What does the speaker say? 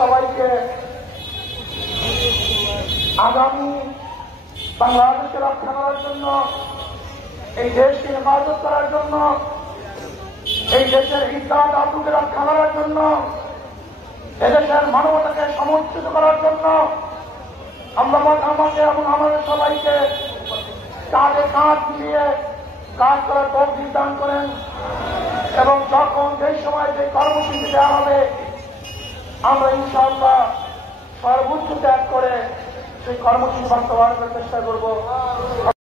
সবাইকে আগামী বাংলাদেশকে রক্ষা করার জন্য, এই দেশকে হেফাজত করার জন্য, এই দেশের ইজ্জত আবরুকে রক্ষা করার জন্য, এদেশের মানবতাকে সমর্থিত করার জন্য আল্লাহ আমাকে এবং আমাদের সবাইকে কাঁধে কাঁধ মিলিয়ে কাজ করার তৌফিক দান করেন এবং যখন যে সময় যে কর্মসূচি দেওয়া হবে আমরা ইনশাআল্লাহ সর্বোচ্চ ত্যাগ করে সেই কর্মসূচি বাস্তবায়ন করার চেষ্টা করব।